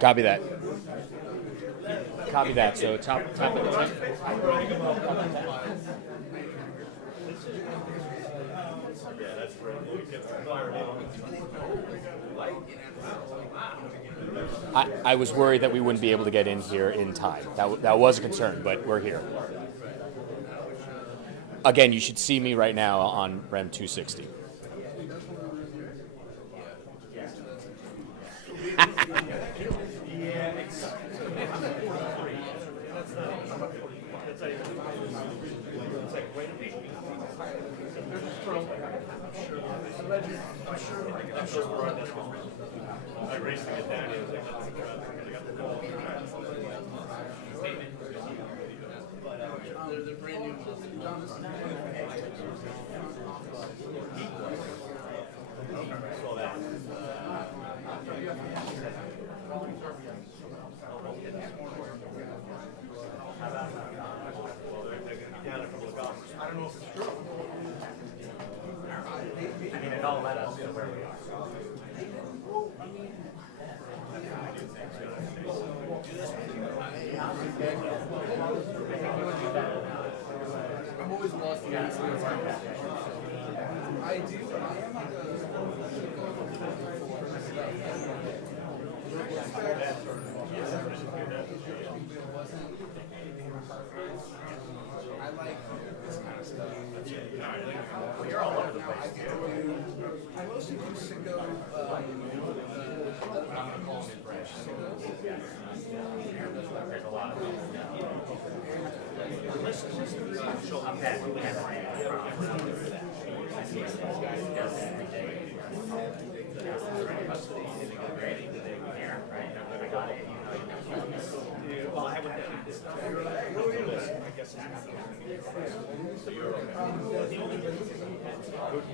Copy that. Copy that. So top of the 10. I was worried that we wouldn't be able to get in here in time. That was a concern, but we're here. Again, you should see me right now on REM 260. I raced to get down here. They're brand new. I don't know if it's true. I mean, it all led us to where we are. I'm always lost in these things. I do. I am like I like this kind of stuff. You're all over the place. I mostly do single. There's a lot of them. Well, I went there. So you're okay.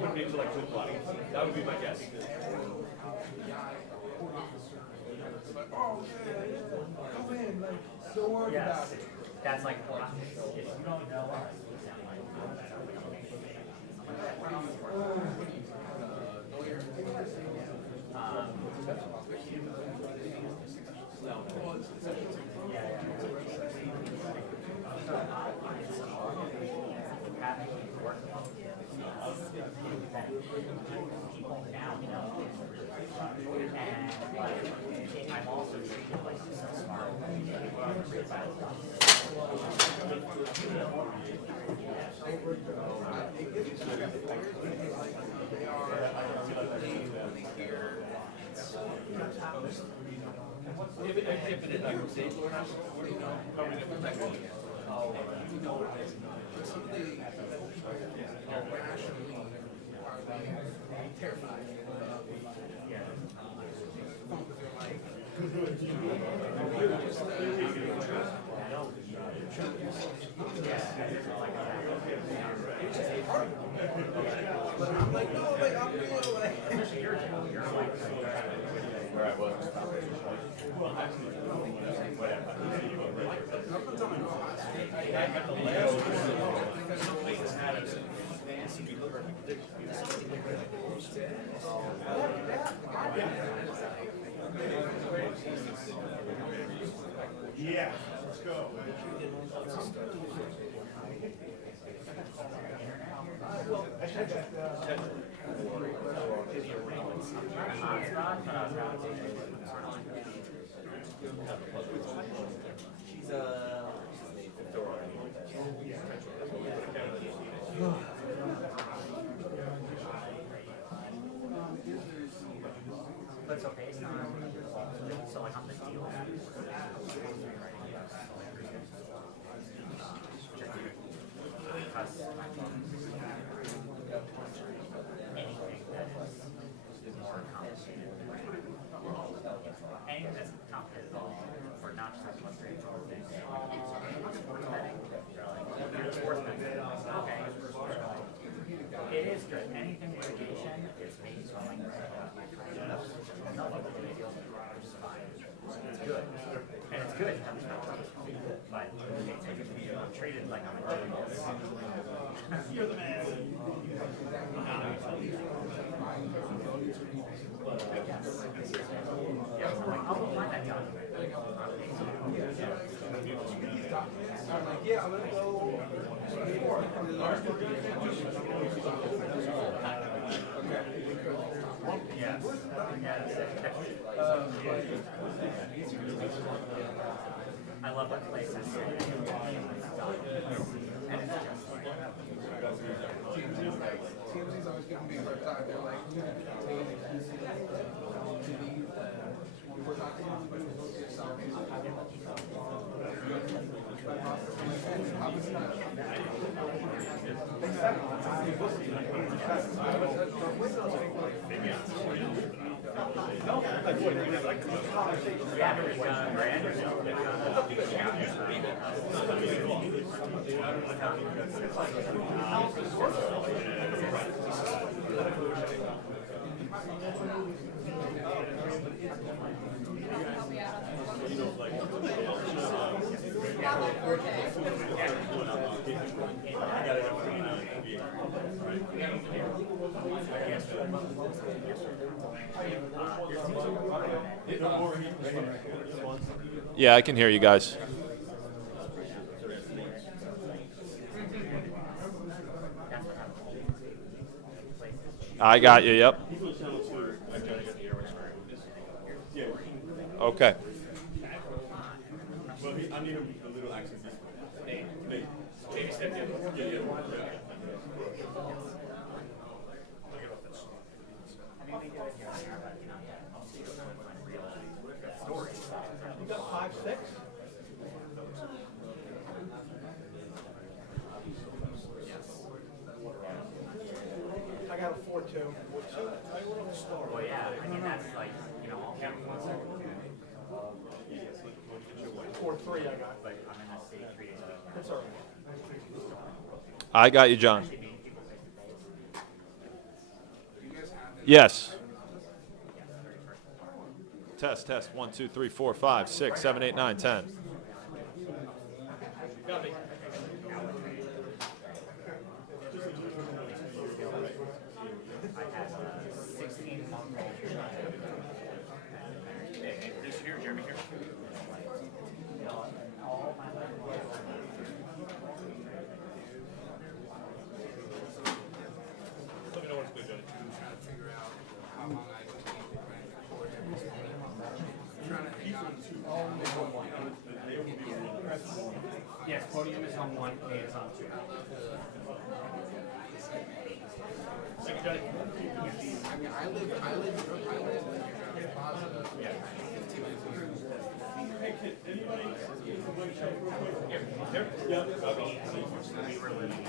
Wouldn't be until like 2 o'clock. That would be my guess. Come in, like, don't worry about it. That's like, if you don't know us, you sound like, people now know and like I'm also treated like so smart. If it is like a state or not, covering it with technology. Rationally are terrified of but I'm like, no, like, I'm real, like, where I was. Yeah, let's go. She's that's okay. It's not. So like on the deal. Anything that is more complicated. Anything that's complicated at all, or not just like one straightforward thing. Sports betting, you're like, sports betting, okay. It is good. Anything litigation is me swelling. Nothing to do with deals, which is fine. It's good. And it's good. But it's treated like I'm a you're the man. I love what places say. And it's just TMZ's always giving me a hard time. They're like, you have to contain it to these, we're talking about yourself. How is that? Yeah, I can hear you guys. I got you, yep. Okay. I got a 4-2. well, yeah, I mean, that's like, I'll have 4-3 I got. but I'm in the city 3 days a week. That's all right. I got you, John. Yes. Test, test. 1, 2, 3, 4, 5, 6, 7, 8, 9, 10. Yes, podium is on 1, K is on 2. I mean, I live in Plaza. Yeah. 15 minutes here. We were living in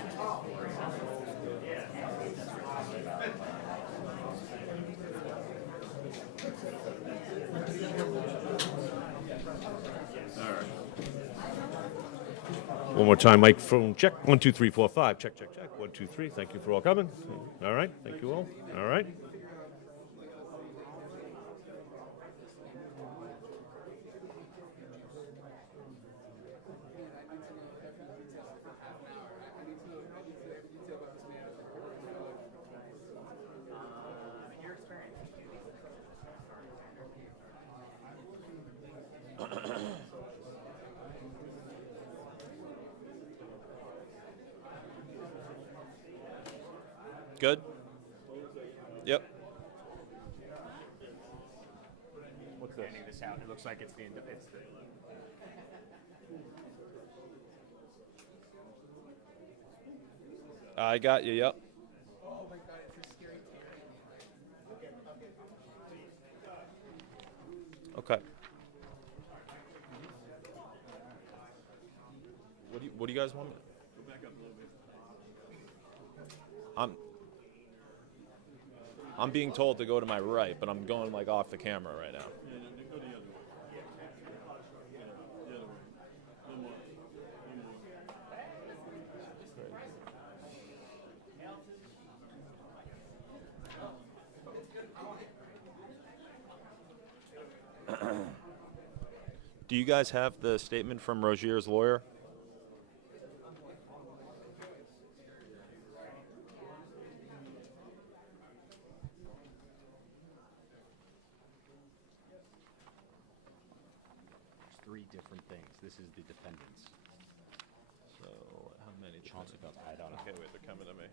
One more time, microphone check. 1, 2, 3, 4, 5. Check, check, check. 1, 2, 3. Thank you for all coming. All right. Thank you all. All right. your experience. Good? Yep. What's this? This out. It looks like it's the I got you, yep. Oh my god, it's a scary Okay. What do you guys want? Go back up a little bit. I'm being told to go to my right, but I'm going like off the camera right now. Do you guys have the statement from Rozier's lawyer? Three different things. This is the defendants. So how many? Chauncey Billups. I don't know. Okay, wait, they're coming to me.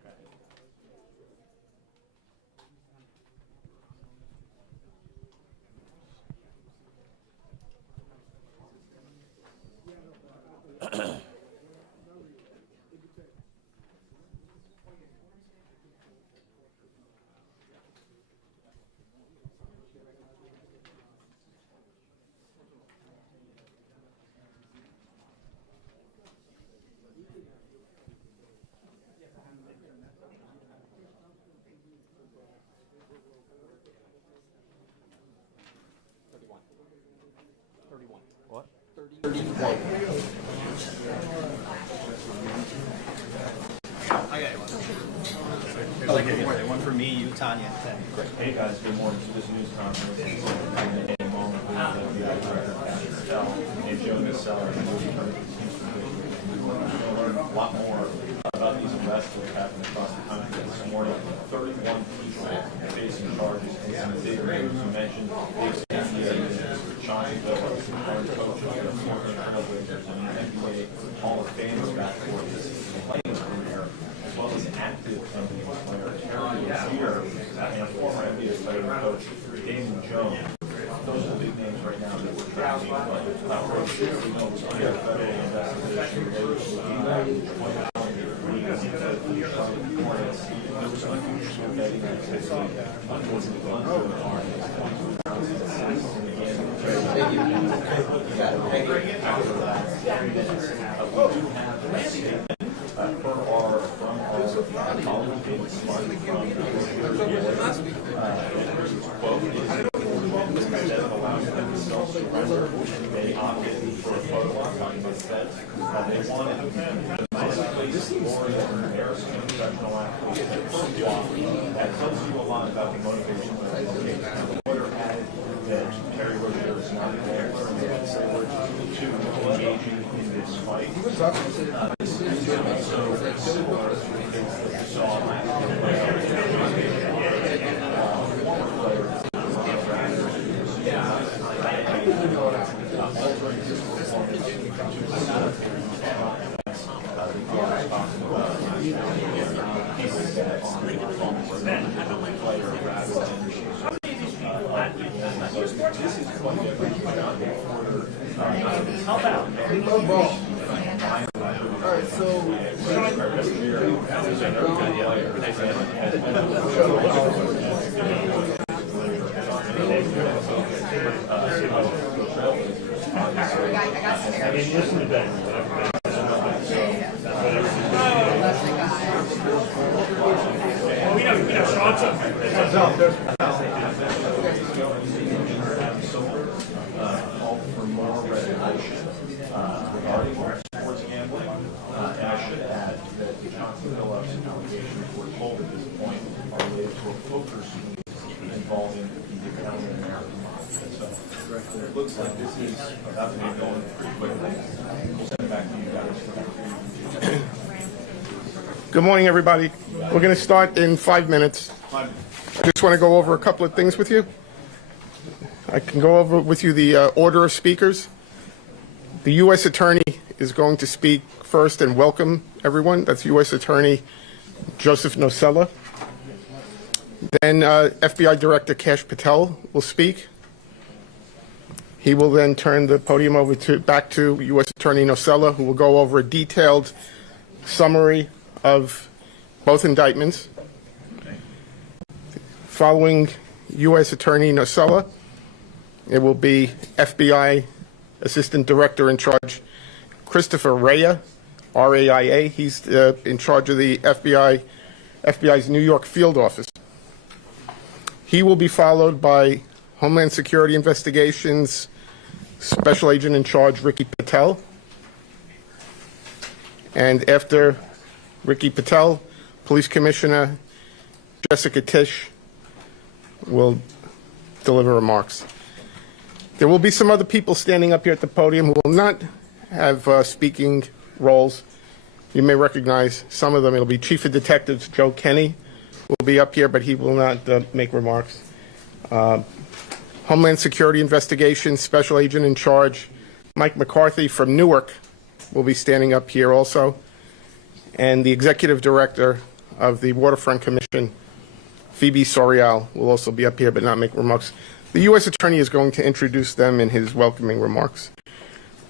What? One for me, you, Tanya, and Ted. Hey guys, good morning. So this news conference is in a moment with the FBI director, Kash Patel, and Joe Nisseller, who is going to learn a lot more about these arrests that have happened across the country this morning. 31 people facing charges. And some of the big names you mentioned, Chauncey Billups, the current coach of the Portland Trailblazers, and an NBA Hall of Famer backcourt. This is the playing career, as well as active NBA player Rozier and former NBA player and coach Damon Jones. Those are the big names right now that we're tracking. But Rozier, we know, was under a federal investigation related to there was unusual betting activity under the they opted for a photo op on the set. They wanted professional athletes that tells you a lot about the motivation of the Twitter added that Terry Rozier is not a gambler and they say we're too engaging in this fight. This is so similar to things that you saw last for more regulation regarding sports gambling. And I should add that the Chauncey Billups allegations we're told at this point are related to a poker scheme involving the Italian American mafia. So it looks like this is about to be going pretty quickly. We'll send it back to you guys. Good morning, everybody. We're going to start in 5 minutes. I just want to go over a couple of things with you. I can go over with you the order of speakers. The U.S. Attorney is going to speak first and welcome everyone. That's U.S. Attorney Joseph Nosella. Then FBI Director Kash Patel will speak. He will then turn the podium over back to U.S. Attorney Nosella, who will go over a detailed summary of both indictments. Following U.S. Attorney Nosella, it will be FBI Assistant Director in Charge Christopher Raya, R-A-I-A. He's in charge of the FBI's New York field office. He will be followed by Homeland Security Investigations Special Agent in Charge Ricky Patel. And after Ricky Patel, Police Commissioner Jessica Tisch will deliver remarks. There will be some other people standing up here at the podium who will not have speaking roles. You may recognize some of them. It'll be Chief of Detectives Joe Kenny will be up here, but he will not make remarks. Homeland Security Investigations Special Agent in Charge Mike McCarthy from Newark will be standing up here also. And the Executive Director of the Waterfront Commission, Phoebe Sorial, will also be up here but not make remarks. The U.S. Attorney is going to introduce them in his welcoming remarks.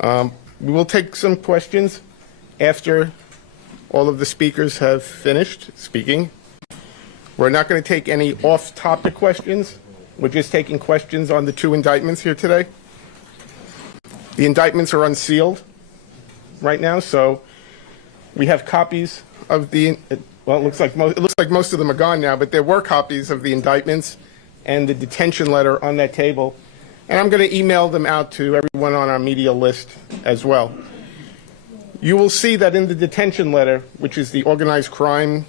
We will take some questions after all of the speakers have finished speaking. We're not going to take any off-topic questions. We're just taking questions on the two indictments here today. The indictments are unsealed right now, so we have copies of the, well, it looks like most of them are gone now, but there were copies of the indictments and the detention letter on that table. And I'm going to email them out to everyone on our media list as well. You will see that in the detention letter, which is the organized crime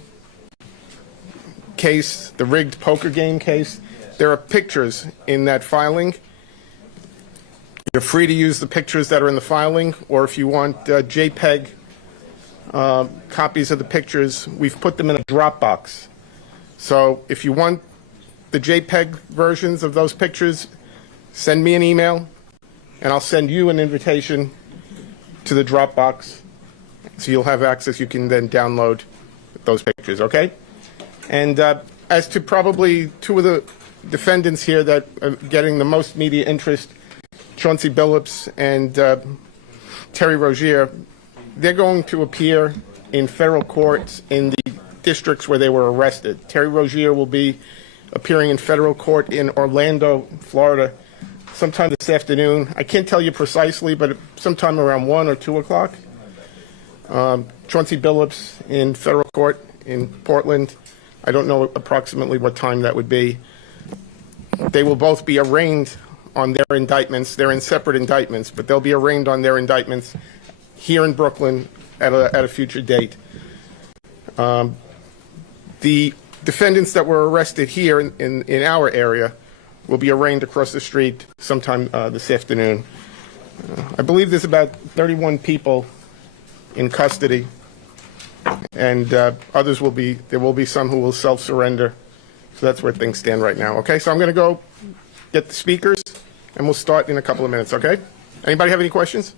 case, the rigged poker game case, there are pictures in that filing. You're free to use the pictures that are in the filing, or if you want JPEG copies of the pictures, we've put them in a Dropbox. So if you want the JPEG versions of those pictures, send me an email, and I'll send you an invitation to the Dropbox, so you'll have access. You can then download those pictures, okay? And as to probably two of the defendants here that are getting the most media interest, Chauncey Billups and Terry Rozier, they're going to appear in federal courts in the districts where they were arrested. Terry Rozier will be appearing in federal court in Orlando, Florida, sometime this afternoon. I can't tell you precisely, but sometime around 1 or 2 o'clock. Chauncey Billups in federal court in Portland. I don't know approximately what time that would be. They will both be arraigned on their indictments. They're in separate indictments, but they'll be arraigned on their indictments here in Brooklyn at a future date. The defendants that were arrested here in our area will be arraigned across the street sometime this afternoon. I believe there's about 31 people in custody, and others will be, there will be some who will self-surrender. So that's where things stand right now. Okay, so I'm going to go get the speakers, and we'll start in a couple of minutes, okay? Anybody have any questions?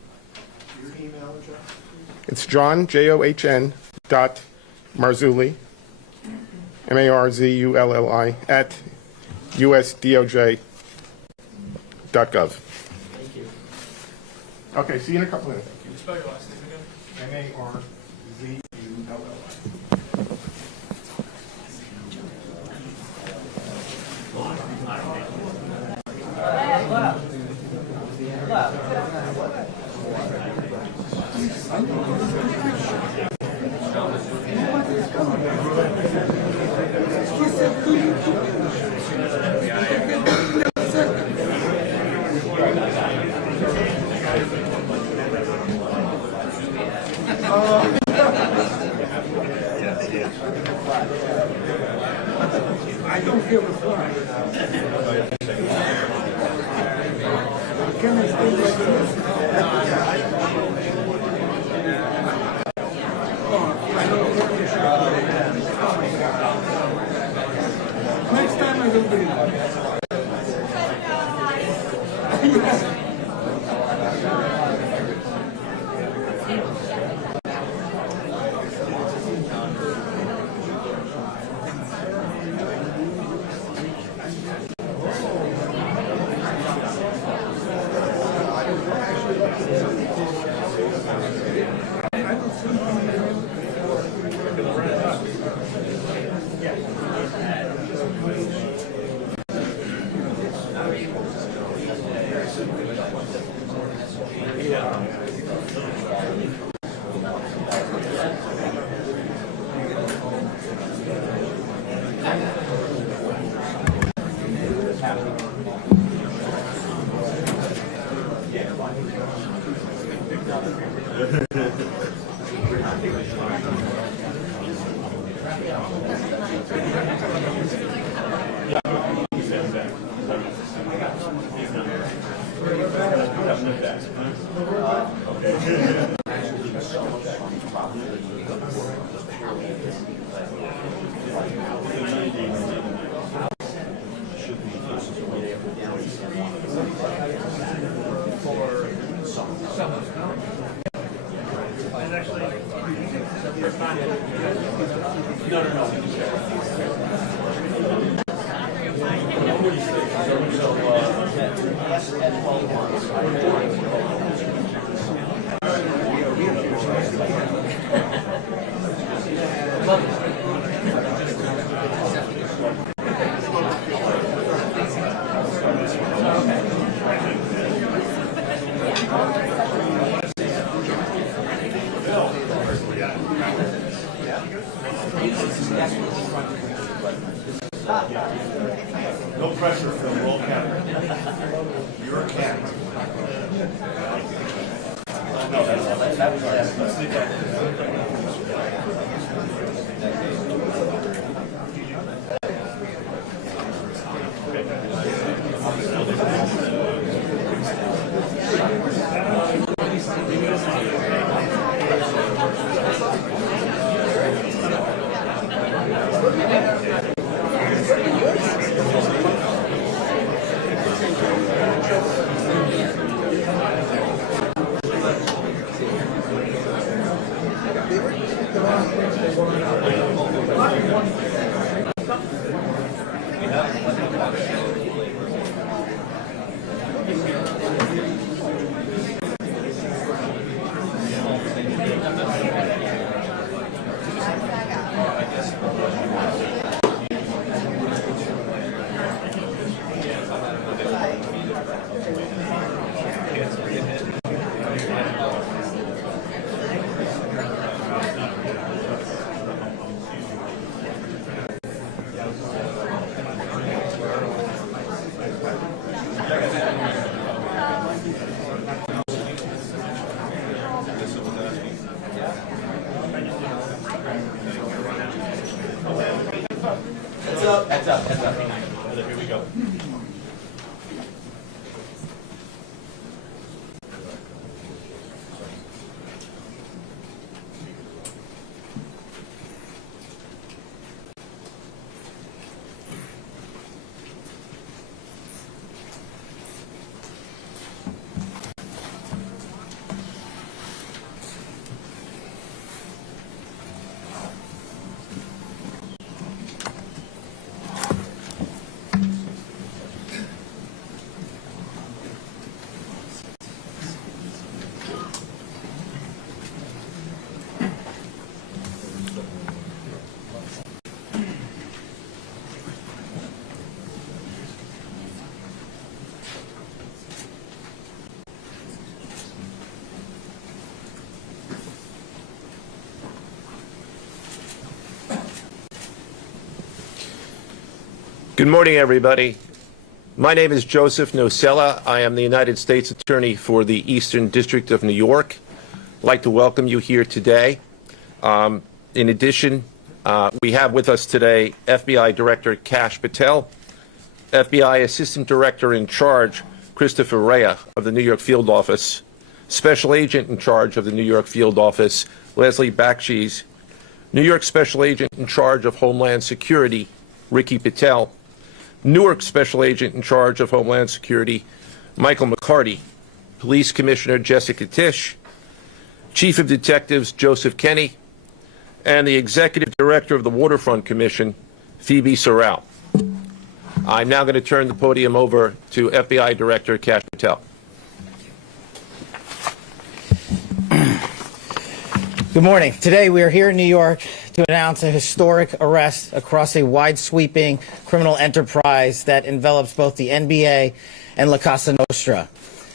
Your email address? It's John, John, dot Marzulli, Marzulli, at usdoj.gov. Thank you. Okay, see you in a couple of minutes. Can you spell your last name again? Marzulli. I don't give a fuck. Can I stay like this? Next time I will bring it. No pressure from the roll camera. Here we go. Good morning, everybody. My name is Joseph Nocella. I am the United States Attorney for the Eastern District of New York. I'd like to welcome you here today. In addition, we have with us today FBI Director Kash Patel, FBI Assistant Director in Charge Christopher Rea of the New York Field Office, Special Agent in Charge of the New York Field Office Leslie Bakshi's, New York Special Agent in Charge of Homeland Security Ricky Patel, Newark Special Agent in Charge of Homeland Security Michael McCarty, Police Commissioner Jessica Tisch, Chief of Detectives Joseph Kenny, and the Executive Director of the Waterfront Commission, Phoebe Sorrell. I'm now going to turn the podium over to FBI Director Kash Patel. Good morning. Today we are here in New York to announce a historic arrest across a wide-sweeping criminal enterprise that envelops both the NBA and La Casa Nostra.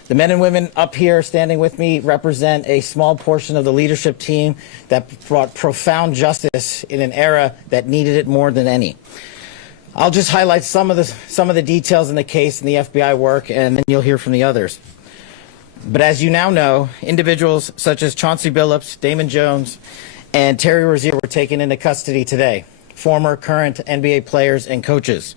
The men and women up here standing with me represent a small portion of the leadership team that brought profound justice in an era that needed it more than any. I'll just highlight some of the details in the case and the FBI work, and then you'll hear from the others. But as you now know, individuals such as Chauncey Billups, Damon Jones, and Terry Rozier were taken into custody today, former, current NBA players and coaches.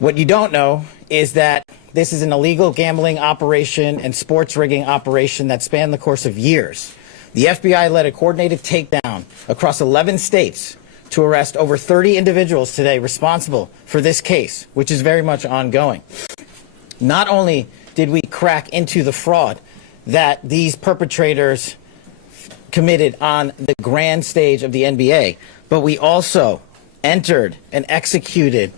What you don't know is that this is an illegal gambling operation and sports rigging operation that spanned the course of years. The FBI led a coordinated takedown across 11 states to arrest over 30 individuals today responsible for this case, which is very much ongoing. Not only did we crack into the fraud that these perpetrators committed on the grand stage of the NBA, but we also entered and executed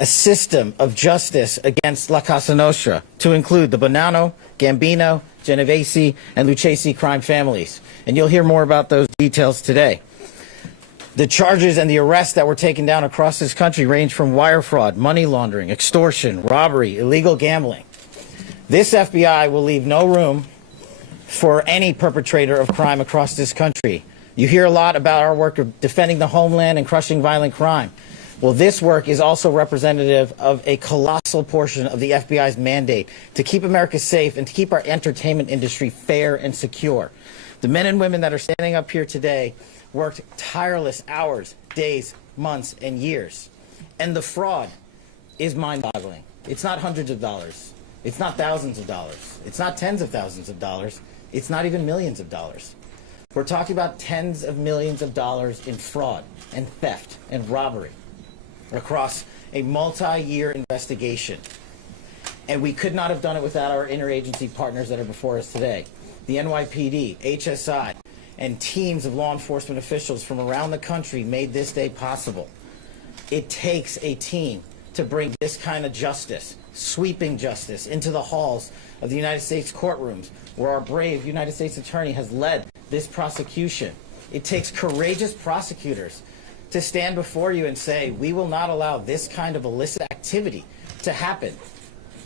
a system of justice against La Casa Nostra to include the Bonanno, Gambino, Genovese, and Lucchesi crime families. And you'll hear more about those details today. The charges and the arrests that were taken down across this country range from wire fraud, money laundering, extortion, robbery, illegal gambling. This FBI will leave no room for any perpetrator of crime across this country. You hear a lot about our work of defending the homeland and crushing violent crime. Well, this work is also representative of a colossal portion of the FBI's mandate to keep America safe and to keep our entertainment industry fair and secure. The men and women that are standing up here today worked tireless hours, days, months, and years. And the fraud is mind-boggling. It's not hundreds of dollars. It's not thousands of dollars. It's not tens of thousands of dollars. It's not even millions of dollars. We're talking about tens of millions of dollars in fraud and theft and robbery across a multi-year investigation. And we could not have done it without our interagency partners that are before us today. The NYPD, HSI, and teams of law enforcement officials from around the country made this day possible. It takes a team to bring this kind of justice, sweeping justice, into the halls of the United States courtrooms, where our brave United States attorney has led this prosecution. It takes courageous prosecutors to stand before you and say, we will not allow this kind of illicit activity to happen,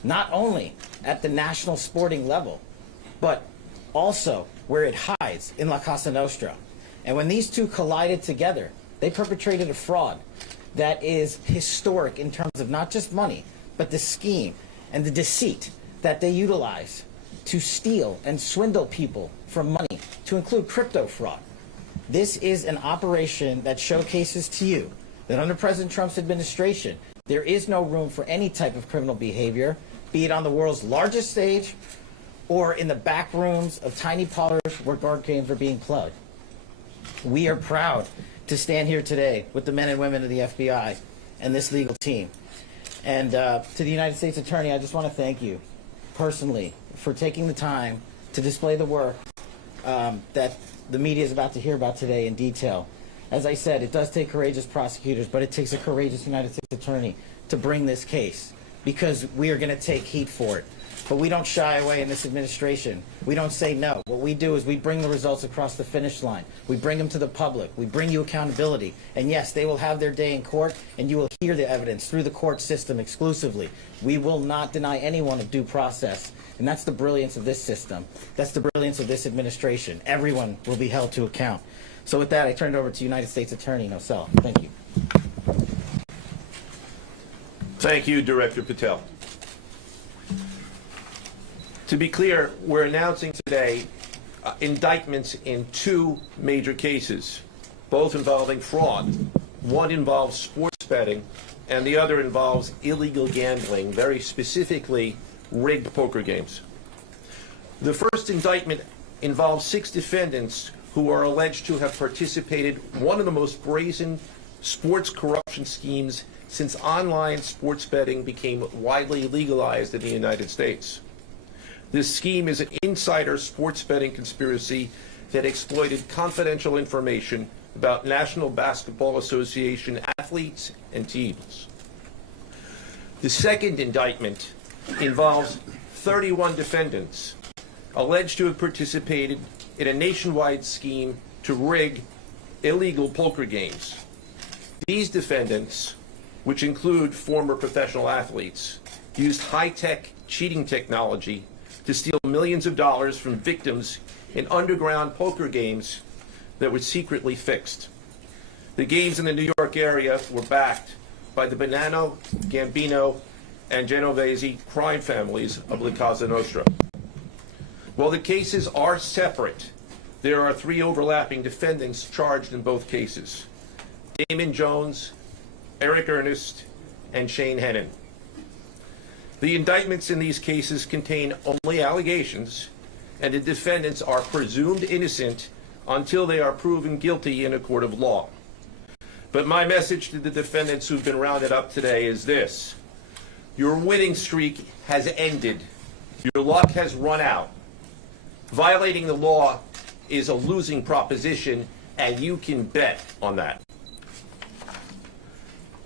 not only at the national sporting level, but also where it hides in La Cosa Nostra. And when these two collided together, they perpetrated a fraud that is historic in terms of not just money, but the scheme and the deceit that they utilize to steal and swindle people for money, to include crypto fraud. This is an operation that showcases to you that under President Trump's administration, there is no room for any type of criminal behavior, be it on the world's largest stage or in the back rooms of tiny parlors where guard games are being played. We are proud to stand here today with the men and women of the FBI and this legal team. And to the United States Attorney, I just want to thank you personally for taking the time to display the work that the media is about to hear about today in detail. As I said, it does take courageous prosecutors, but it takes a courageous United States Attorney to bring this case, because we are going to take heat for it. But we don't shy away in this administration. We don't say no. What we do is we bring the results across the finish line. We bring them to the public. We bring you accountability. And yes, they will have their day in court, and you will hear the evidence through the court system exclusively. We will not deny anyone of due process. And that's the brilliance of this system. That's the brilliance of this administration. Everyone will be held to account. So with that, I turn it over to United States Attorney Nosella. Thank you. Thank you, Director Patel. To be clear, we're announcing today indictments in two major cases, both involving fraud. One involves sports betting, and the other involves illegal gambling, very specifically rigged poker games. The first indictment involves 6 defendants who are alleged to have participated in one of the most brazen sports corruption schemes since online sports betting became widely legalized in the United States. This scheme is an insider sports betting conspiracy that exploited confidential information about National Basketball Association athletes and teams. The second indictment involves 31 defendants alleged to have participated in a nationwide scheme to rig illegal poker games. These defendants, which include former professional athletes, used high-tech cheating technology to steal millions of dollars from victims in underground poker games that were secretly fixed. The games in the New York area were backed by the Bonanno, Gambino, and Genovese crime families of La Cosa Nostra. While the cases are separate, there are 3 overlapping defendants charged in both cases: Damon Jones, Eric Ernest, and Shane Hennon. The indictments in these cases contain only allegations, and the defendants are presumed innocent until they are proven guilty in a court of law. But my message to the defendants who've been rounded up today is this: your winning streak has ended. Your luck has run out. Violating the law is a losing proposition, and you can bet on that.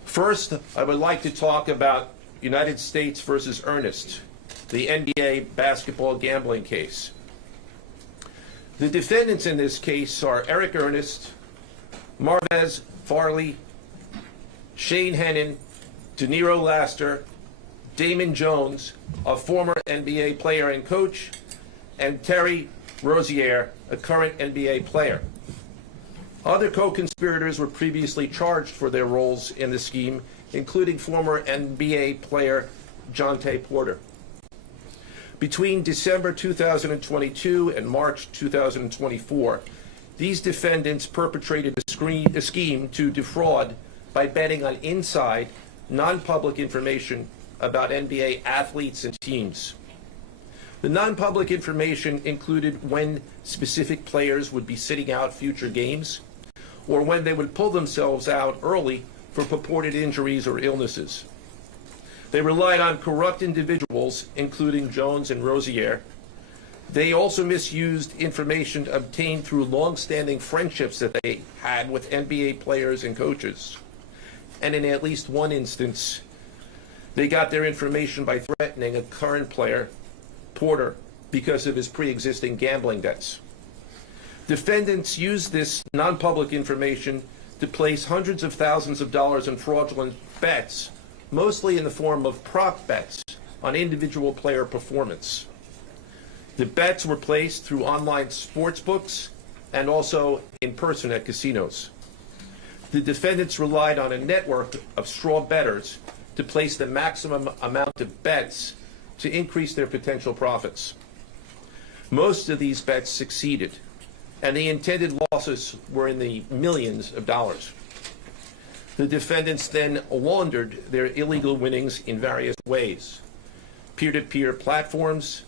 First, I would like to talk about United States versus Ernest, the NBA basketball gambling case. The defendants in this case are Eric Ernest, Marvez Farley, Shane Hennon, De Niro Laster, Damon Jones, a former NBA player and coach, and Terry Rozier, a current NBA player. Other co-conspirators were previously charged for their roles in the scheme, including former NBA player Jonte Porter. Between December 2022 and March 2024, these defendants perpetrated a scheme to defraud by betting on inside, non-public information about NBA athletes and teams. The non-public information included when specific players would be sitting out future games, or when they would pull themselves out early for purported injuries or illnesses. They relied on corrupt individuals, including Jones and Rozier. They also misused information obtained through long-standing friendships that they had with NBA players and coaches. and in at least one instance, they got their information by threatening a current player, Porter, because of his pre-existing gambling debts. Defendants used this non-public information to place hundreds of thousands of dollars in fraudulent bets, mostly in the form of prop bets on individual player performance. The bets were placed through online sports books and also in person at casinos. The defendants relied on a network of straw bettors to place the maximum amount of bets to increase their potential profits. Most of these bets succeeded, and the intended losses were in the millions of dollars. The defendants then laundered their illegal winnings in various ways: peer-to-peer platforms,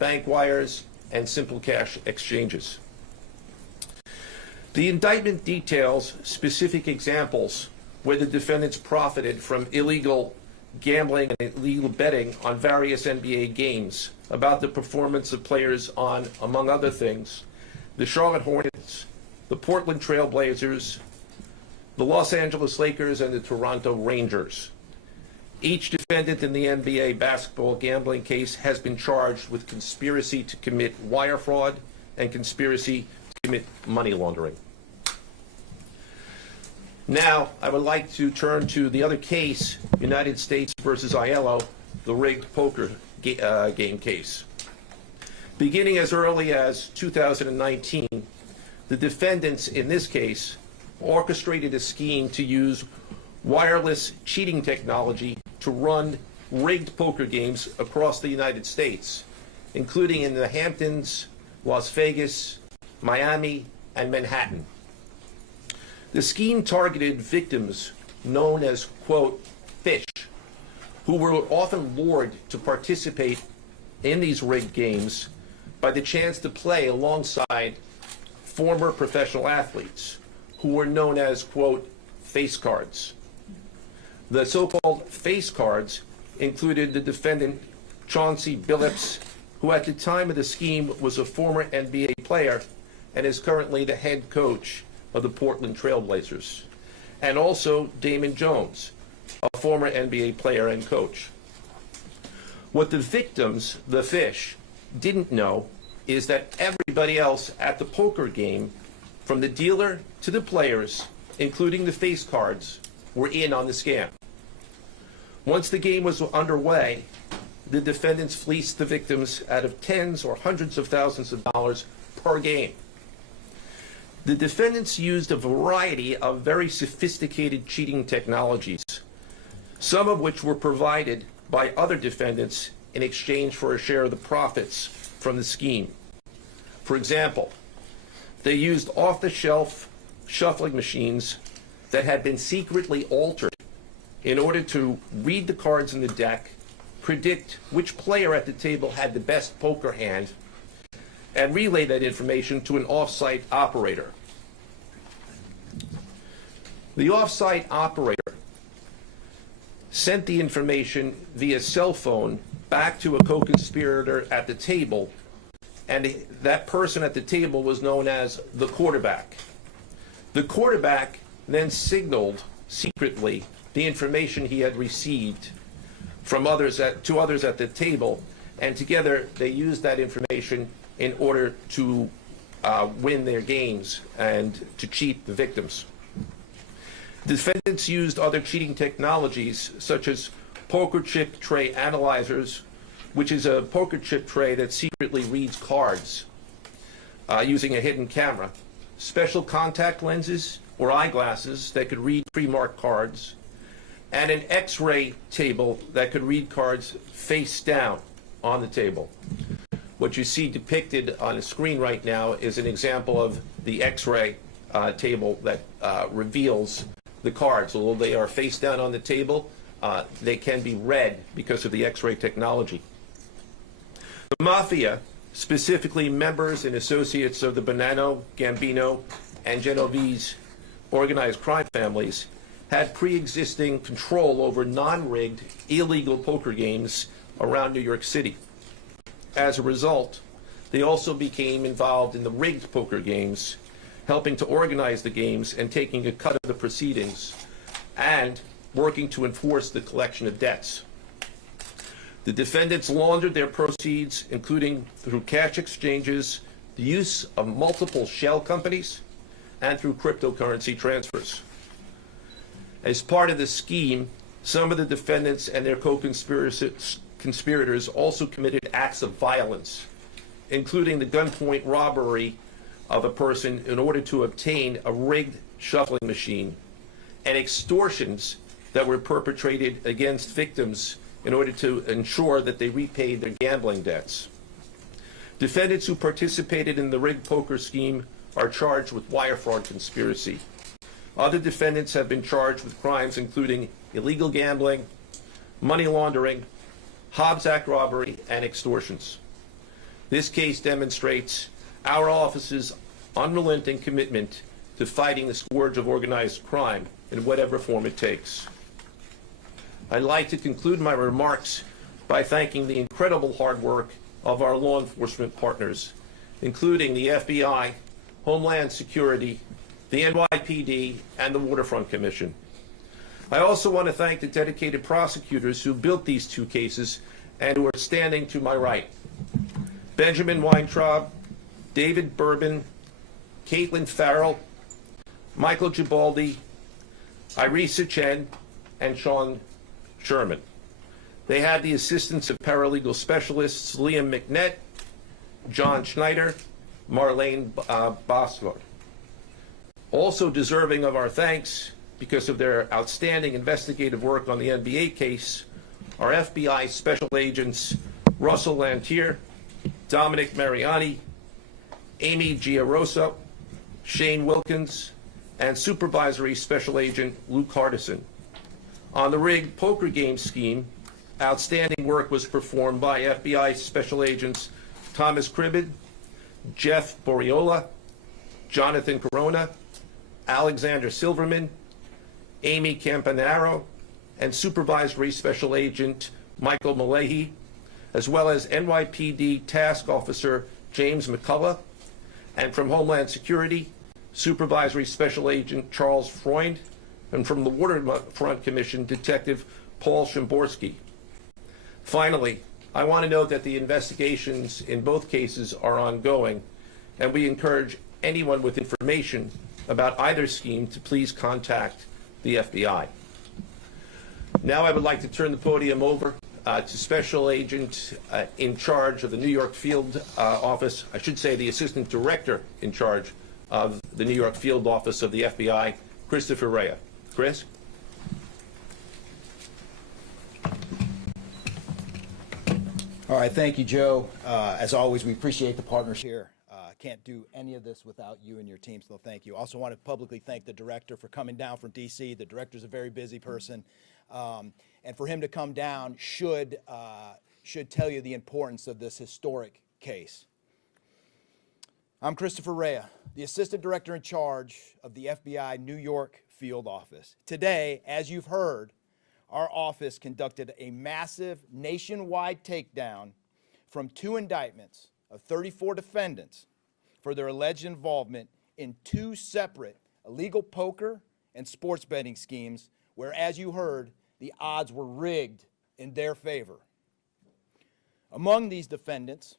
bank wires, and simple cash exchanges. The indictment details specific examples where the defendants profited from illegal gambling and illegal betting on various NBA games about the performance of players on, among other things, the Charlotte Hornets, the Portland Trail Blazers, the Los Angeles Lakers, and the Toronto Rangers. Each defendant in the NBA basketball gambling case has been charged with conspiracy to commit wire fraud and conspiracy to commit money laundering. Now, I would like to turn to the other case, United States versus Aiello, the rigged poker game case. Beginning as early as 2019, the defendants in this case orchestrated a scheme to use wireless cheating technology to run rigged poker games across the United States, including in the Hamptons, Las Vegas, Miami, and Manhattan. The scheme targeted victims known as, quote, fish, who were often lured to participate in these rigged games by the chance to play alongside former professional athletes who were known as, quote, face cards. The so-called face cards included the defendant Chauncey Billups, who at the time of the scheme was a former NBA player and is currently the head coach of the Portland Trail Blazers, and also Damon Jones, a former NBA player and coach. What the victims, the fish, didn't know is that everybody else at the poker game, from the dealer to the players, including the face cards, were in on the scam. Once the game was underway, the defendants fleeced the victims out of tens or hundreds of thousands of dollars per game. The defendants used a variety of very sophisticated cheating technologies, some of which were provided by other defendants in exchange for a share of the profits from the scheme. For example, they used off-the-shelf shuffling machines that had been secretly altered in order to read the cards in the deck, predict which player at the table had the best poker hand, and relay that information to an off-site operator. The off-site operator sent the information via cell phone back to a co-conspirator at the table, and that person at the table was known as the quarterback. The quarterback then signaled secretly the information he had received from others to others at the table, and together they used that information in order to win their games and to cheat the victims. Defendants used other cheating technologies such as poker chip tray analyzers, which is a poker chip tray that secretly reads cards using a hidden camera, special contact lenses or eyeglasses that could read pre-marked cards, and an X-ray table that could read cards face down on the table. What you see depicted on the screen right now is an example of the X-ray table that reveals the cards. Although they are face down on the table, they can be read because of the X-ray technology. The Mafia, specifically members and associates of the Bonanno, Gambino, and Genovese organized crime families, had pre-existing control over non-rigged, illegal poker games around New York City. As a result, they also became involved in the rigged poker games, helping to organize the games and taking a cut of the proceedings, and working to enforce the collection of debts. The defendants laundered their proceeds, including through cash exchanges, the use of multiple shell companies, and through cryptocurrency transfers. As part of the scheme, some of the defendants and their co-conspirators also committed acts of violence, including the gunpoint robbery of a person in order to obtain a rigged shuffling machine, and extortions that were perpetrated against victims in order to ensure that they repaid their gambling debts. Defendants who participated in the rigged poker scheme are charged with wire fraud conspiracy. Other defendants have been charged with crimes including illegal gambling, money laundering, Hobbs Act robbery, and extortions. This case demonstrates our office's unrelenting commitment to fighting the scourge of organized crime in whatever form it takes. I'd like to conclude my remarks by thanking the incredible hard work of our law enforcement partners, including the FBI, Homeland Security, the NYPD, and the Waterfront Commission. I also want to thank the dedicated prosecutors who built these two cases and who are standing to my right. Benjamin Weintraub, David Bourbon, Caitlin Farrell, Michael Gibaldi, Irisa Chen, and Sean Sherman. They had the assistance of paralegal specialists Liam McNett, John Schneider, Marlene Bosford. Also deserving of our thanks because of their outstanding investigative work on the NBA case are FBI Special Agents Russell Lantier, Dominic Mariani, Amy Giarosa, Shane Wilkins, and Supervisory Special Agent Luke Hardison. On the rigged poker game scheme, outstanding work was performed by FBI Special Agents Thomas Cribbin, Jeff Boriola, Jonathan Corona, Alexander Silverman, Amy Campanaro, and Supervisory Special Agent Michael Malahi, as well as NYPD Task Officer James McCullough, and from Homeland Security, Supervisory Special Agent Charles Freund, and from the Waterfront Commission, Detective Paul Shimborski. Finally, I want to note that the investigations in both cases are ongoing, and we encourage anyone with information about either scheme to please contact the FBI. Now I would like to turn the podium over to Special Agent in charge of the New York Field Office, I should say the Assistant Director in charge of the New York Field Office of the FBI, Christopher Rea. Chris? All right, thank you, Joe. As always, we appreciate the partners here. Can't do any of this without you and your team, so thank you. Also want to publicly thank the director for coming down from D.C. The director's a very busy person, and for him to come down should tell you the importance of this historic case. I'm Christopher Rea, the Assistant Director in charge of the FBI New York Field Office. Today, as you've heard, our office conducted a massive nationwide takedown from 2 indictments of 34 defendants for their alleged involvement in 2 separate illegal poker and sports betting schemes where, as you heard, the odds were rigged in their favor. Among these defendants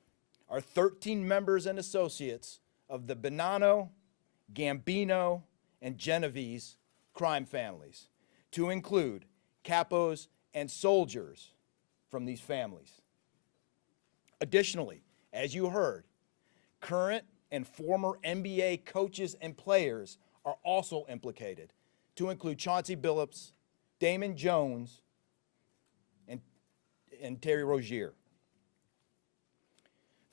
are 13 members and associates of the Bonanno, Gambino, and Genovese crime families, to include capos and soldiers from these families. Additionally, as you heard, current and former NBA coaches and players are also implicated, to include Chauncey Billups, Damon Jones, and Terry Rozier.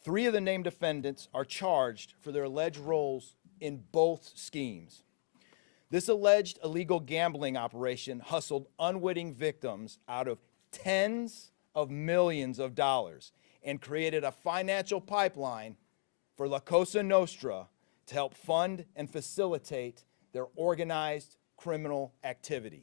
3 of the named defendants are charged for their alleged roles in both schemes. This alleged illegal gambling operation hustled unwitting victims out of tens of millions of dollars and created a financial pipeline for La Cosa Nostra to help fund and facilitate their organized criminal activity.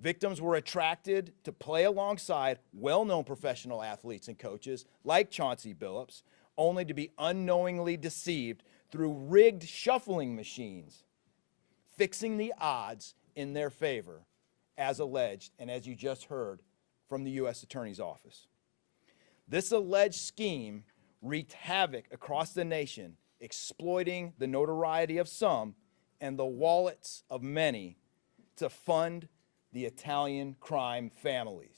Victims were attracted to play alongside well-known professional athletes and coaches like Chauncey Billups, only to be unknowingly deceived through rigged shuffling machines, fixing the odds in their favor as alleged and as you just heard from the U.S. Attorney's Office. This alleged scheme wreaked havoc across the nation, exploiting the notoriety of some and the wallets of many to fund the Italian crime families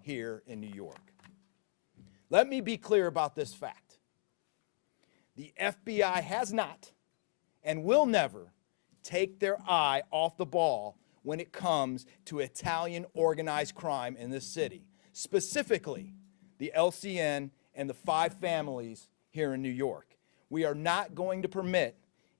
here in New York. Let me be clear about this fact. The FBI has not and will never take their eye off the ball when it comes to Italian organized crime in this city, specifically the LCN and the 5 families here in New York. We are not going to permit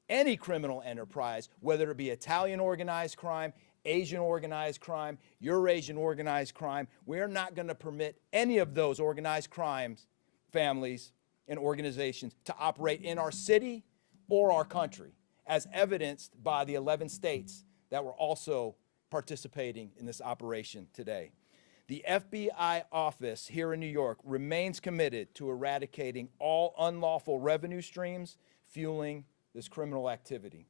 any criminal enterprise, whether it be Italian organized crime, Asian organized crime, Eurasian organized crime. We are not going to permit any of those organized crimes, families, and organizations to operate in our city or our country, as evidenced by the 11 states that were also participating in this operation today. The FBI office here in New York remains committed to eradicating all unlawful revenue streams fueling this criminal activity.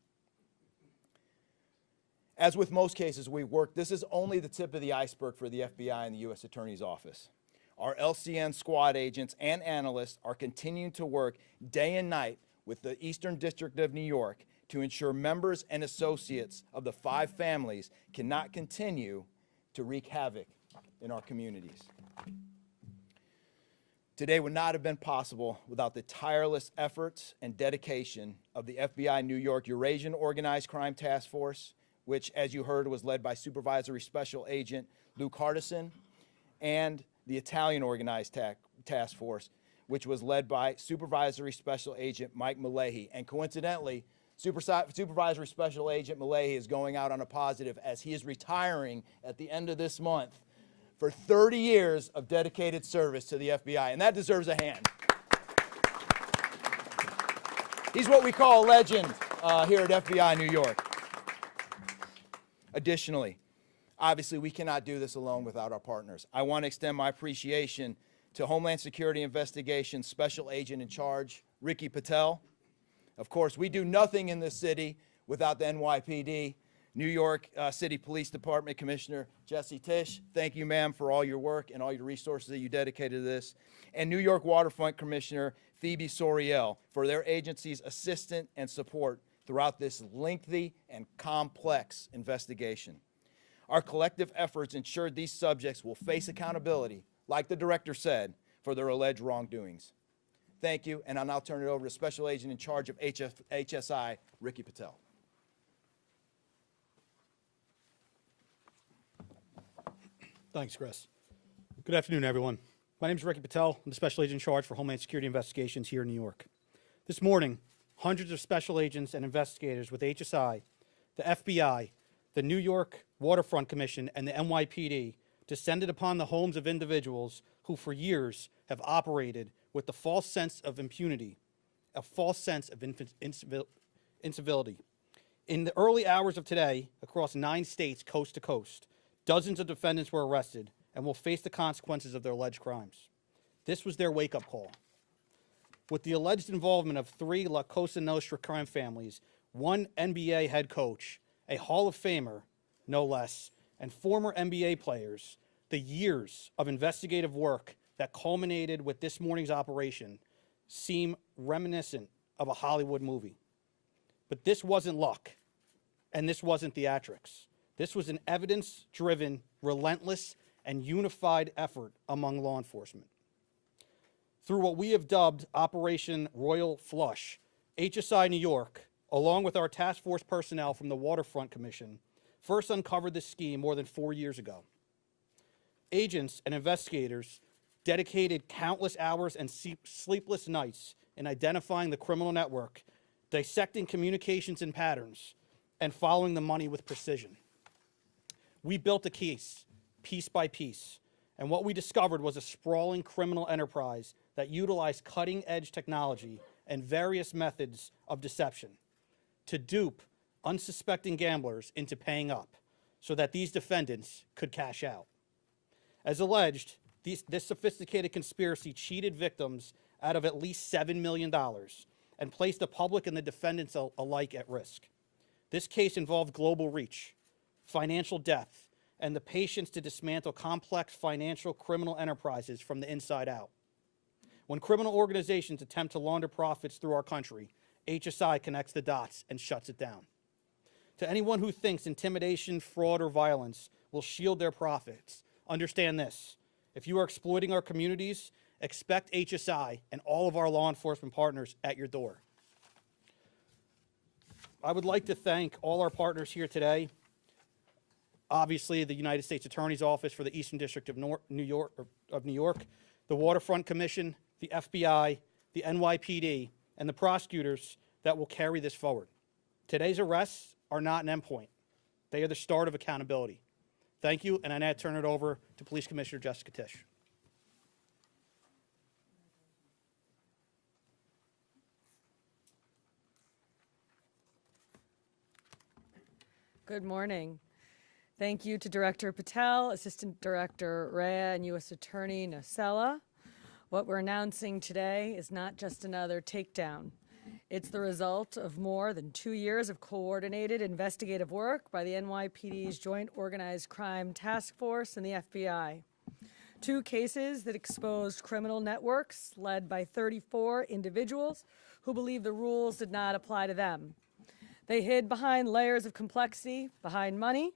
As with most cases we work, this is only the tip of the iceberg for the FBI and the U.S. Attorney's Office. Our LCN squad agents and analysts are continuing to work day and night with the Eastern District of New York to ensure members and associates of the 5 families cannot continue to wreak havoc in our communities. Today would not have been possible without the tireless efforts and dedication of the FBI New York Eurasian Organized Crime Task Force, which, as you heard, was led by Supervisory Special Agent Luke Hardison, and the Italian Organized Task Force, which was led by Supervisory Special Agent Mike Malahi. And coincidentally, Supervisory Special Agent Malahi is going out on a positive as he is retiring at the end of this month for 30 years of dedicated service to the FBI, and that deserves a hand. He's what we call a legend here at FBI New York. Additionally, obviously we cannot do this alone without our partners. I want to extend my appreciation to Homeland Security Investigations Special Agent in Charge, Ricky Patel. Of course, we do nothing in this city without the NYPD. New York City Police Department Commissioner Jesse Tisch, thank you, ma'am, for all your work and all your resources that you dedicated to this. And New York Waterfront Commissioner Phoebe Soriel for their agency's assistance and support throughout this lengthy and complex investigation. Our collective efforts ensured these subjects will face accountability, like the director said, for their alleged wrongdoings. Thank you, and I'll now turn it over to Special Agent in charge of HSI, Ricky Patel. Thanks, Chris. Good afternoon, everyone. My name is Ricky Patel. I'm the Special Agent in charge for Homeland Security Investigations here in New York. This morning, hundreds of special agents and investigators with HSI, the FBI, the New York Waterfront Commission, and the NYPD descended upon the homes of individuals who for years have operated with the false sense of impunity, a false sense of incivility. In the early hours of today, across 9 states coast to coast, dozens of defendants were arrested and will face the consequences of their alleged crimes. This was their wake-up call. With the alleged involvement of 3 La Cosa Nostra crime families, 1 NBA head coach, a Hall of Famer, no less, and former NBA players, the years of investigative work that culminated with this morning's operation seem reminiscent of a Hollywood movie. But this wasn't luck, and this wasn't theatrics. This was an evidence-driven, relentless, and unified effort among law enforcement. Through what we have dubbed Operation Royal Flush, HSI New York, along with our task force personnel from the Waterfront Commission, first uncovered this scheme more than 4 years ago. Agents and investigators dedicated countless hours and sleepless nights in identifying the criminal network, dissecting communications and patterns, and following the money with precision. We built a case, piece by piece, and what we discovered was a sprawling criminal enterprise that utilized cutting-edge technology and various methods of deception to dupe unsuspecting gamblers into paying up so that these defendants could cash out. As alleged, this sophisticated conspiracy cheated victims out of at least $7 million and placed the public and the defendants alike at risk. This case involved global reach, financial depth, and the patience to dismantle complex financial criminal enterprises from the inside out. When criminal organizations attempt to launder profits through our country, HSI connects the dots and shuts it down. To anyone who thinks intimidation, fraud, or violence will shield their profits, understand this. If you are exploiting our communities, expect HSI and all of our law enforcement partners at your door. I would like to thank all our partners here today. Obviously, the United States Attorney's Office for the Eastern District of New York, the Waterfront Commission, the FBI, the NYPD, and the prosecutors that will carry this forward. Today's arrests are not an endpoint. They are the start of accountability. Thank you, and I now turn it over to Police Commissioner Jessica Tisch. Good morning. Thank you to Director Patel, Assistant Director Rhea, and U.S. Attorney Nocella. What we're announcing today is not just another takedown. It's the result of more than 2 years of coordinated investigative work by the NYPD's Joint Organized Crime Task Force and the FBI. 2 cases that exposed criminal networks led by 34 individuals who believed the rules did not apply to them. They hid behind layers of complexity, behind money,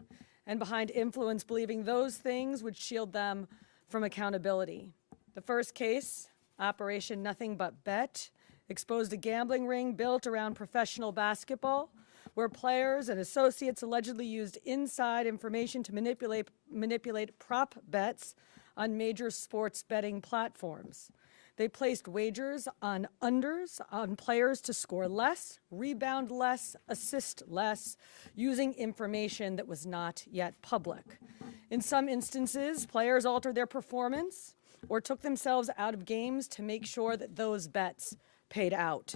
and behind influence, believing those things would shield them from accountability. The first case, Operation Nothing But Bet, exposed a gambling ring built around professional basketball, where players and associates allegedly used inside information to manipulate prop bets on major sports betting platforms. They placed wagers on unders on players to score less, rebound less, assist less, using information that was not yet public. In some instances, players altered their performance or took themselves out of games to make sure that those bets paid out.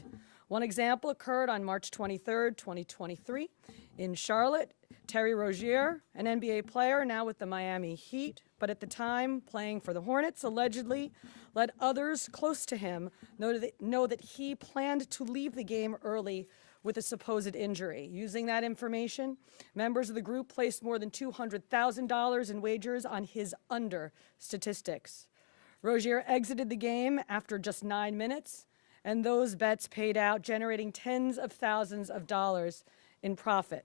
One example occurred on March 23rd, 2023 in Charlotte. Terry Rozier, an NBA player now with the Miami Heat, but at the time playing for the Hornets, allegedly let others close to him know that he planned to leave the game early with a supposed injury. Using that information, members of the group placed more than $200,000 in wagers on his under statistics. Rozier exited the game after just 9 minutes, and those bets paid out, generating tens of thousands of dollars in profit.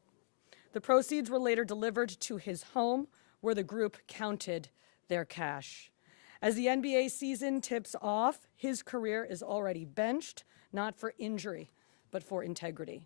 The proceeds were later delivered to his home, where the group counted their cash. As the NBA season tips off, his career is already benched, not for injury, but for integrity.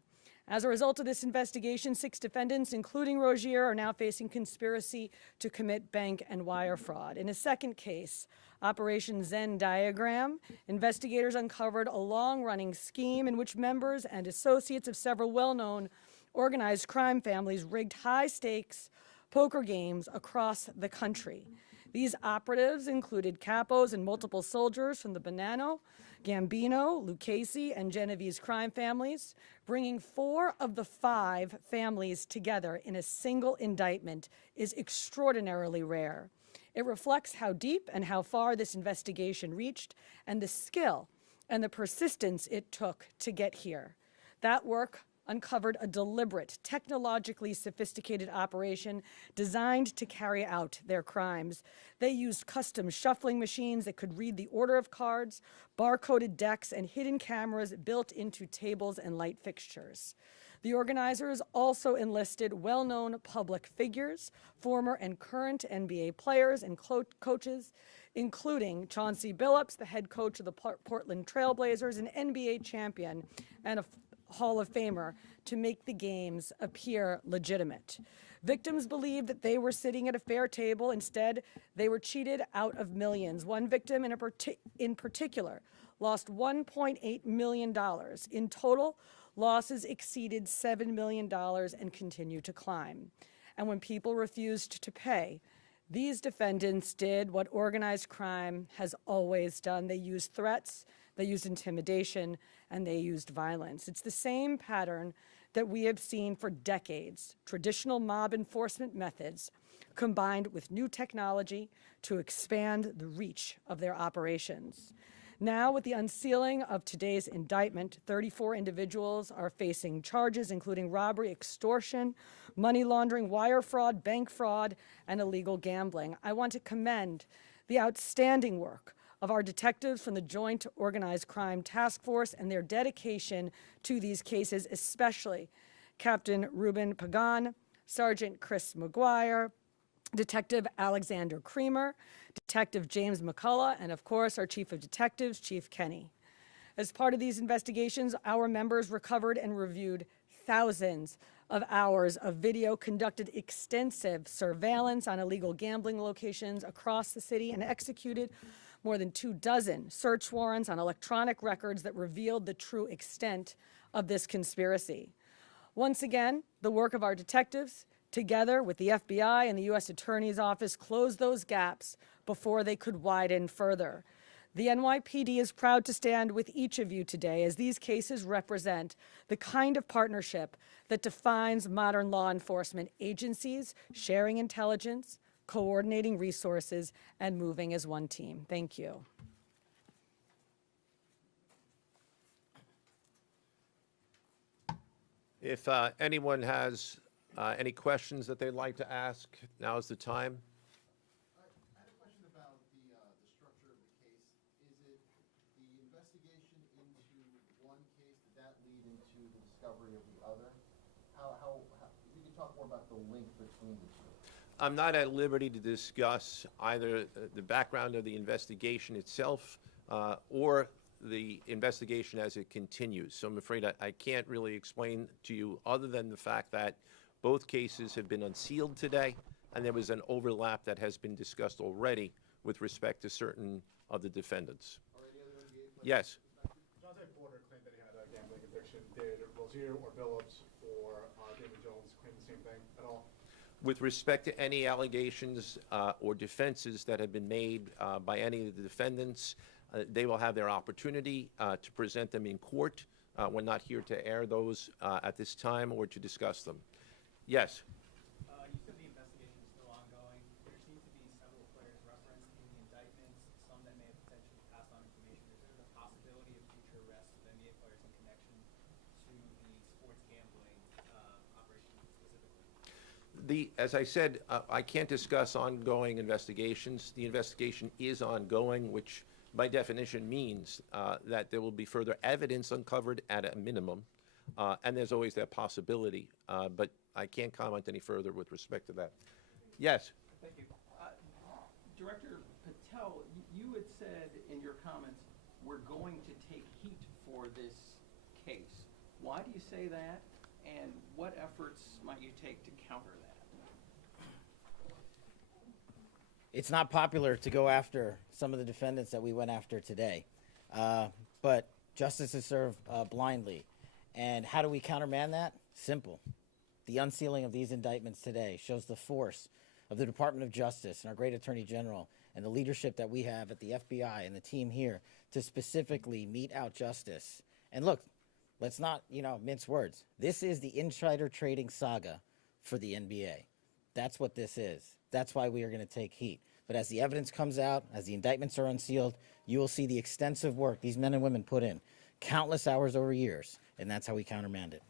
As a result of this investigation, 6 defendants, including Rozier, are now facing conspiracy to commit bank and wire fraud. In a second case, Operation Zen Diagram, investigators uncovered a long-running scheme in which members and associates of several well-known organized crime families rigged high-stakes poker games across the country. These operatives included capos and multiple soldiers from the Bonanno, Gambino, Lucchese, and Genovese crime families. Bringing 4 of the 5 families together in a single indictment is extraordinarily rare. It reflects how deep and how far this investigation reached, and the skill and the persistence it took to get here. That work uncovered a deliberate, technologically sophisticated operation designed to carry out their crimes. They used custom shuffling machines that could read the order of cards, barcoded decks, and hidden cameras built into tables and light fixtures. The organizers also enlisted well-known public figures, former and current NBA players and coaches, including Chauncey Billups, the head coach of the Portland Trail Blazers, an NBA champion and a Hall of Famer, to make the games appear legitimate. Victims believed that they were sitting at a fair table. Instead, they were cheated out of millions. One victim in particular lost $1.8 million. In total, losses exceeded $7 million and continue to climb. And when people refused to pay, these defendants did what organized crime has always done. They used threats, they used intimidation, and they used violence. It's the same pattern that we have seen for decades: traditional mob enforcement methods combined with new technology to expand the reach of their operations. Now, with the unsealing of today's indictment, 34 individuals are facing charges including robbery, extortion, money laundering, wire fraud, bank fraud, and illegal gambling. I want to commend the outstanding work of our detectives from the Joint Organized Crime Task Force and their dedication to these cases, especially Captain Ruben Pagan, Sergeant Chris McGuire, Detective Alexander Creamer, Detective James McCullough, and of course, our Chief of Detectives, Chief Kenny. As part of these investigations, our members recovered and reviewed thousands of hours of video, conducted extensive surveillance on illegal gambling locations across the city, and executed more than 24 search warrants on electronic records that revealed the true extent of this conspiracy. Once again, the work of our detectives, together with the FBI and the U.S. Attorney's Office, closed those gaps before they could widen further. The NYPD is proud to stand with each of you today, as these cases represent the kind of partnership that defines modern law enforcement agencies, sharing intelligence, coordinating resources, and moving as one team. Thank you. If anyone has any questions that they'd like to ask, now is the time. I had a question about the structure of the case. Is it the investigation into one case, did that lead into the discovery of the other? If you could talk more about the link between the two. I'm not at liberty to discuss either the background of the investigation itself or the investigation as it continues. So I'm afraid I can't really explain to you other than the fact that both cases have been unsealed today, and there was an overlap that has been discussed already with respect to certain of the defendants. Yes. Chauncey claimed that he had a gambling addiction. Did Rozier or Billups or David Jones claim the same thing at all? With respect to any allegations or defenses that have been made by any of the defendants, they will have their opportunity to present them in court. We're not here to air those at this time or to discuss them. Yes? You said the investigation is still ongoing. There seem to be several players referenced in the indictments, some that may have potentially passed on information. Is there the possibility of future arrests of NBA players in connection to the sports gambling operation specifically? As I said, I can't discuss ongoing investigations. The investigation is ongoing, which by definition means that there will be further evidence uncovered at a minimum, and there's always that possibility, but I can't comment any further with respect to that. Yes? Thank you. Director Patel, you had said in your comments, we're going to take heat for this case. Why do you say that, and what efforts might you take to counter that? It's not popular to go after some of the defendants that we went after today, but justice is served blindly. And how do we countermand that? Simple. The unsealing of these indictments today shows the force of the Department of Justice and our great Attorney General and the leadership that we have at the FBI and the team here to specifically mete out justice. And look, let's not, mince words. This is the insider trading saga for the NBA. That's what this is. That's why we are going to take heat. But as the evidence comes out, as the indictments are unsealed, you will see the extensive work these men and women put in, countless hours over years, and that's how we countermand it.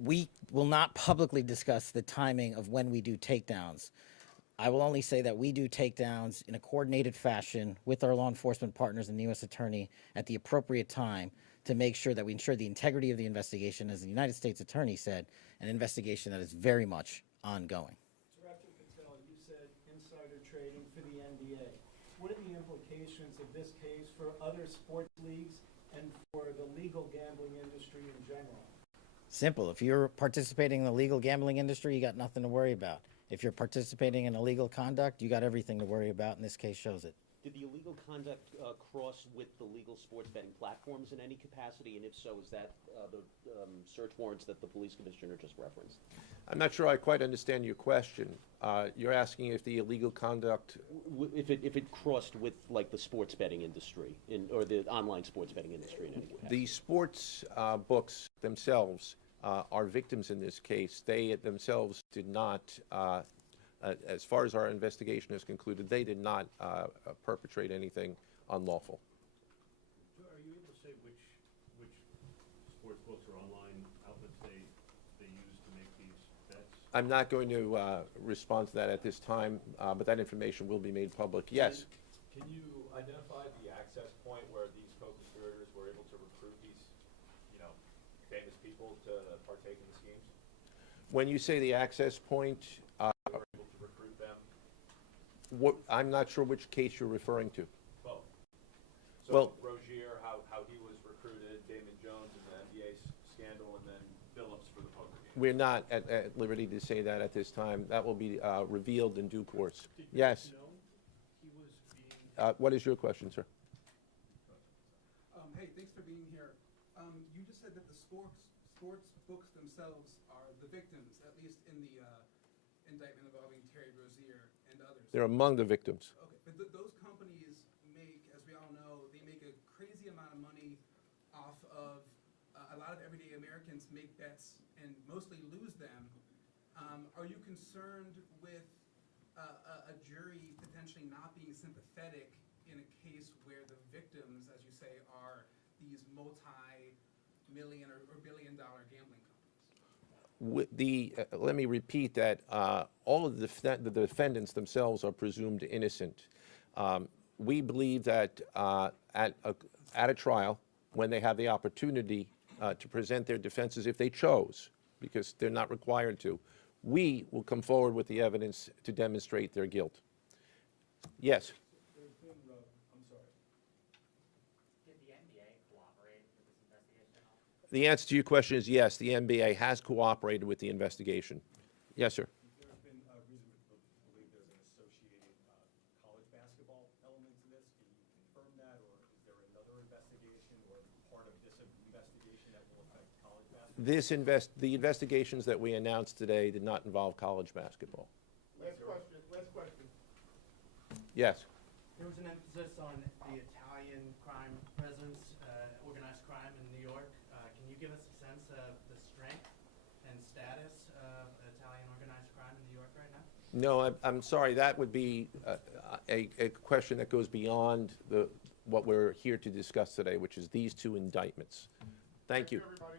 We will not publicly discuss the timing of when we do takedowns. I will only say that we do takedowns in a coordinated fashion with our law enforcement partners and the U.S. Attorney at the appropriate time to make sure that we ensure the integrity of the investigation, as the United States Attorney said, an investigation that is very much ongoing. Director Patel, you said insider trading for the NBA. What are the implications of this case for other sports leagues and for the legal gambling industry in general? Simple. If you're participating in the legal gambling industry, you got nothing to worry about. If you're participating in illegal conduct, you got everything to worry about, and this case shows it. Did the illegal conduct cross with the legal sports betting platforms in any capacity? And if so, is that the search warrants that the police commissioner just referenced? I'm not sure I quite understand your question. You're asking if the illegal conduct... If it crossed with, like, the sports betting industry, or the online sports betting industry in any way? The sports books themselves are victims in this case. They themselves did not As far as our investigation is concluded, they did not perpetrate anything unlawful. Are you able to say which sports books or online outlets they use to make these bets? I'm not going to respond to that at this time, but that information will be made public. Yes? Can you identify the access point where these co-conspirators were able to recruit these, famous people to partake in the schemes? When you say the access point, They were able to recruit them? I'm not sure which case you're referring to. Both. So Well, Rozier, how he was recruited, Damon Jones in the NBA scandal, and then Billups for the poker game. we're not at liberty to say that at this time. That will be revealed in due course. Yes? He was being What is your question, sir? Hey, thanks for being here. You just said that the sports books themselves are the victims, at least in the indictment involving Terry Rozier and others. They're among the victims. Okay, but those companies make, as we all know, they make a crazy amount of money off of a lot of everyday Americans make bets and mostly lose them. Are you concerned with a jury potentially not being sympathetic in a case where the victims, as you say, are these multi-million or billion-dollar gambling companies? Let me repeat that all of the defendants themselves are presumed innocent. We believe that at a trial, when they have the opportunity to present their defenses, if they chose, because they're not required to, we will come forward with the evidence to demonstrate their guilt. Yes? I'm sorry. Did the NBA cooperate with this investigation at all? The answer to your question is yes, the NBA has cooperated with the investigation. Yes, sir. There's been a reason to believe there's an associated college basketball element to this. Can you confirm that, or is there another investigation or part of this investigation that will affect college basketball? The investigations that we announced today did not involve college basketball. Last question. Yes. There was an emphasis on the Italian crime presence, organized crime in New York. Can you give us a sense of the strength and status of Italian organized crime in New York right now? No, I'm sorry. That would be a question that goes beyond what we're here to discuss today, which is these two indictments. Thank you. Everybody.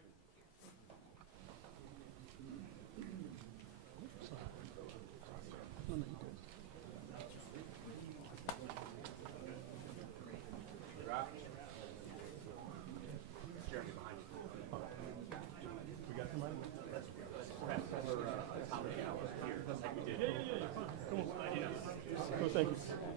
Thank you.